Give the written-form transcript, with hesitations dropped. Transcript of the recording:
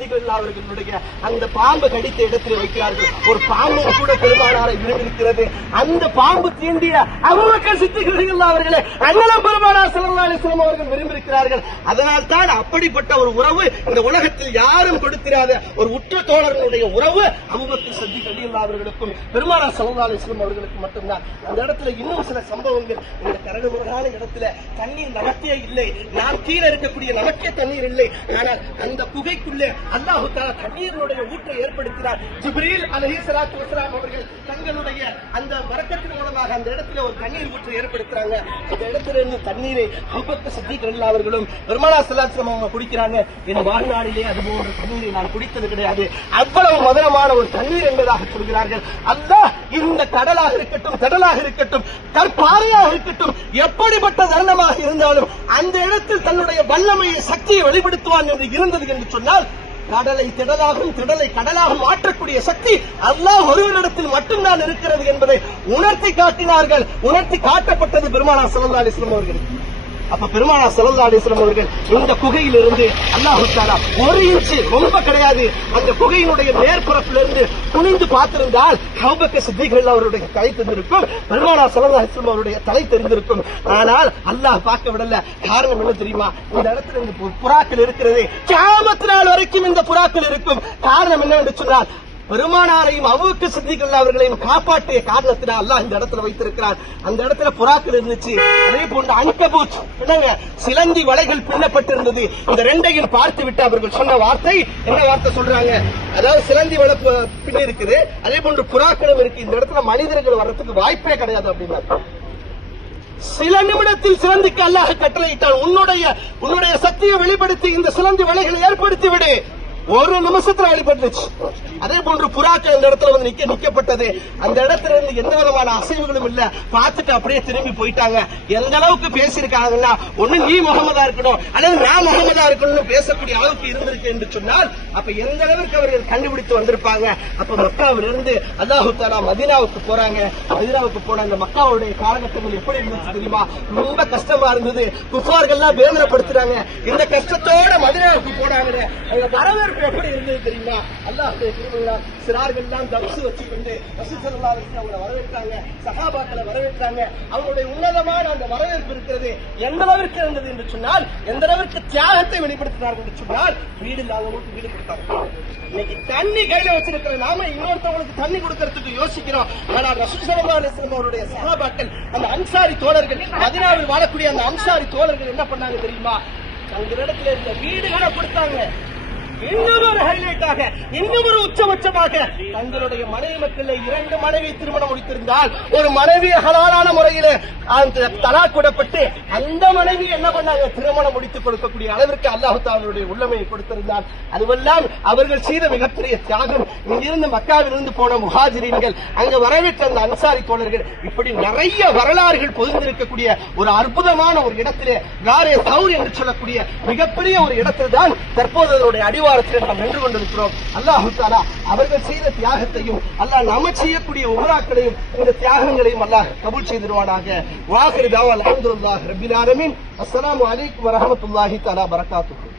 சித்திகள் அவர்களுடைய அந்த பாம்பு கடித்த இடத்தில் வைக்கிறார்கள். ஒரு பாம்பு கூட பெருமானாரை விரும்பியிருக்கிறது. அந்த பாம்பு தீண்டிய அபூபக்கர் சித்திகள் அவர்களே அண்ணலம் பெருமானார் ஸல்லல்லாஹு அலைஹி வஸல்லம் அவர்கள் விரும்பியிருக்கிறார்கள். அதனால் தான் அப்படிப்பட்ட ஒரு உறவு இந்த உலகத்தில் யாரும் கொடுத்திராத ஒரு உற்ற தோழர்களுடைய உறவு அபூபக்கர் சித்திக் அவர்களுக்கும் பெருமானார் ஸல்லல்லாஹு அலைஹி வஸல்லம் அவர்களுக்கு மட்டும்தான். அந்த இடத்துல இன்னும் சில சம்பவங்கள், இந்த கரடுமுரடான இடத்துல தண்ணீர் நமக்கே இல்லை, நாம் கீழே இருக்கக்கூடிய நமக்கே தண்ணீர் இல்லை. ஆனால் அந்த குகைக்குள்ளே அல்லாஹ் தஆலா தண்ணீருடைய ஊற்றை ஏற்படுத்தினார். ஜிப்ரீல் அலைஹிஸ்ஸலாத்து வஸலாம் அவர்கள் தங்களுடைய அந்த பரக்கத்தின் மூலமாக அந்த இடத்துல ஒரு தண்ணீர் ஊற்றை ஏற்படுத்துறாங்க. அந்த இடத்துல இருந்து தண்ணீரை அபூபக்கர் சித்திக் ரலியல்லாஹு அவர்களும் பெருமானார் ஸல்லல்லாஹு அலைஹி வஸல்லம் அவங்க குடிக்கிறாங்க. என் வாழ்நாளிலே அதுபோன்ற தண்ணீரை நான் குடித்தது கிடையாது, அவ்வளவு மதுரமான ஒரு தண்ணீர் என்பதாக சொல்கிறார்கள். அல்லாஹ் இந்த கடலாக இருக்கட்டும், கடலாக இருக்கட்டும், கற்பாறையாக இருக்கட்டும், எப்படிப்பட்ட தருணமாக இருந்தாலும் அந்த இடத்தில் தன்னுடைய வல்லமையை சக்தியை வெளிப்படுத்துவான் என்று இருந்தது என்று சொன்னால், கடலை திடலாகவும் திடலை கடலாகவும் மாற்றக்கூடிய சக்தி அல்லாஹ் ஒருவரிடத்தில் மட்டும்தான் இருக்கிறது என்பதை உணர்த்தி காட்டினார்கள். உணர்த்தி காட்டப்பட்டது பெருமானார் ஸல்லல்லாஹு அலைஹி வஸல்லம் அவர்கள். அப்ப பெருமானார் ஸல்லல்லாஹு அலைஹி வஸல்லம் அவர்கள் இந்த குகையிலிருந்து அல்லாஹ் தஆலா 1 இன்ச் ரொம்ப கிடையாது, அந்த குகையினுடைய மேற்பரப்பிலிருந்து குனிந்து பார்த்திருந்தால் அபூபக்கர் சித்திக் அவருடைய தலை தெரிந்திருக்கும், பெருமானார் ஸல்லல்லாஹு அலைஹி வஸல்லம் அவருடைய தலை தெரிந்திருக்கும். ஆனால் அல்லாஹ் பார்க்க விடல. காரணம் என்ன தெரியுமா? இந்த இடத்துல இந்த புறாக்கள் இருக்கிறது, கியாமத் நாள் வரைக்கும் இந்த புறாக்கள் இருக்கும். காரணம் என்ன என்று சொன்னால், பெருமானாரையும் அபூபக்கர் சித்திக் அவர்களையும் காப்பாற்றிய காரணத்தினால் அல்லாஹ் இந்த இடத்துல வைத்திருக்கிறார். அந்த இடத்துல புறாக்கள் இருந்துச்சு. அதே போன்ற அன்கபூத் சிலந்தி வலைகள் பின்னப்பட்டிருந்தது. இந்த ரெண்டையும் பார்த்து விட்டு அவர்கள் சொன்ன வார்த்தை என்ன வார்த்தை சொல்றாங்க? அதாவது சிலந்தி வலை பின்ன இருக்குது, அதே போன்று புறாக்களும் இருக்கு. இந்த இடத்துல மனிதர்கள் வர்றதுக்கு வாய்ப்பே கிடையாது அப்படின்னா, சில நிமிடத்தில் சிலந்திக்கு அல்லாஹ் கட்டளையிட்டால் உன்னுடைய சக்தியை வெளிப்படுத்தி இந்த சிலந்தி வலைகளை ஏற்படுத்தி விடு. 1 நிமிஷத்துல வெளிப்பட்டுச்சு. அதே போன்று புறாக்கள் இந்த இடத்துல வந்து நிக்கப்பட்டது. அந்த இடத்துல இருந்து எந்த விதமான அசைவுகளும் இல்ல. பார்த்துட்டு அப்படியே திரும்பி போயிட்டாங்க. எந்த அளவுக்கு பேசியிருக்காங்கன்னா, ஒண்ணு நீ முகமதா இருக்கணும் அல்லது நான் முகமதா இருக்கணும்னு பேசக்கூடிய அளவுக்கு இருந்திருக்கு என்று சொன்னால், அப்ப எந்த அளவுக்கு அவர்கள் கண்டுபிடித்து வந்திருப்பாங்க. அப்ப மக்காவில் இருந்து அல்லாஹ் தஆலா மதீனாவுக்கு போறாங்க. மதீனாவுக்கு போன அந்த மக்காவுடைய காலகட்டங்கள் எப்படி இருந்துச்சு தெரியுமா? ரொம்ப கஷ்டமா இருந்தது. குஃபார்கள்லாம் வேதனைப்படுத்துறாங்க. இந்த கஷ்டத்தோட மதீனாவுக்கு போனாங்க. அவங்க வரவேற்பு எப்படி இருந்தது தெரியுமா? அல்லாஹ்வுடைய திருமண சிறார்கள் எல்லாம் தப்சு வச்சுக்கொண்டு ரசூல் ஸல்லல்லாஹு அலைஹி வஸல்லம் அவங்களை வரவேற்றாங்க, சஹாபாக்களை வரவேற்றாங்க. அவங்களுடைய உன்னதமான அந்த வரவேற்பு இருக்கிறது எந்த அளவிற்கு இருந்தது என்று சொன்னால், எந்த அளவிற்கு தியாகத்தை வெளிப்படுத்தினார்கள் என்று சொன்னால், வீடு இல்லாதவங்களுக்கு வீடு கொடுத்தாங்க. இன்னைக்கு தண்ணி கையில வச்சிருக்கிற நாம இன்னொருத்தவங்களுக்கு தண்ணி கொடுக்கறதுக்கு யோசிக்கிறோம். ஆனால் ரசூல் ஸல்லல்லாஹு அலைஹி வஸல்லம் அவருடைய சஹாபாக்கள், அந்த அன்சாரி தோழர்கள், மதீனாவில் வாழக்கூடிய அந்த அன்சாரி தோழர்கள் என்ன பண்ணாங்க தெரியுமா? அந்த இடத்துல இருந்த வீடுகளை கொடுத்தாங்க. இன்னும் ஒரு ஹைலைட்டாக, இன்னும் ஒரு உச்சபட்சமாக, தங்களுடைய மனைவி மக்களை 2 மனைவி திருமணம் முடித்திருந்தால் ஒரு மனைவி ஹலாலான முறையில் தலாக் விடப்பட்டு அந்த மனைவி என்ன பண்ணாங்க? திருமணம் முடித்துக் கொடுக்கக்கூடிய அளவிற்கு அல்லாஹ் தஆலாவுடைய உள்ளமையை கொடுத்திருந்தால், அதுவெல்லாம் அவர்கள் செய்த மிகப்பெரிய தியாகம். இங்கிருந்து மக்காவிலிருந்து போன முஹாஜிரீன்கள், அங்க வரவேற்ற அந்த அன்சாரி தோழர்கள், இப்படி நிறைய வரலாறுகள் பொதிந்திருக்கக்கூடிய ஒரு அற்புதமான ஒரு இடத்திலே, காரே சௌர் என்று சொல்லக்கூடிய மிகப்பெரிய ஒரு இடத்தில் தான் தற்போது அதனுடைய அடிவாரத்தில் நாம் நின்று கொண்டிருக்கிறோம். அல்லாஹ் தஆலா அவர்கள் செய்த தியாகத்தையும் அல்லாஹ் நாம செய்யக்கூடிய உம்ராக்களையும் இந்த தியாகங்களையும் அல்லாஹ் கபூல் செய்திருவானாக. வாஹிரு தஅவா அல்ஹம்துலில்லாஹி ரப்பில் ஆலமீன். அஸ்ஸலாமு அலைக்கும் வரஹ்மத்துல்லாஹி தஆலா பரகாத்துஹு.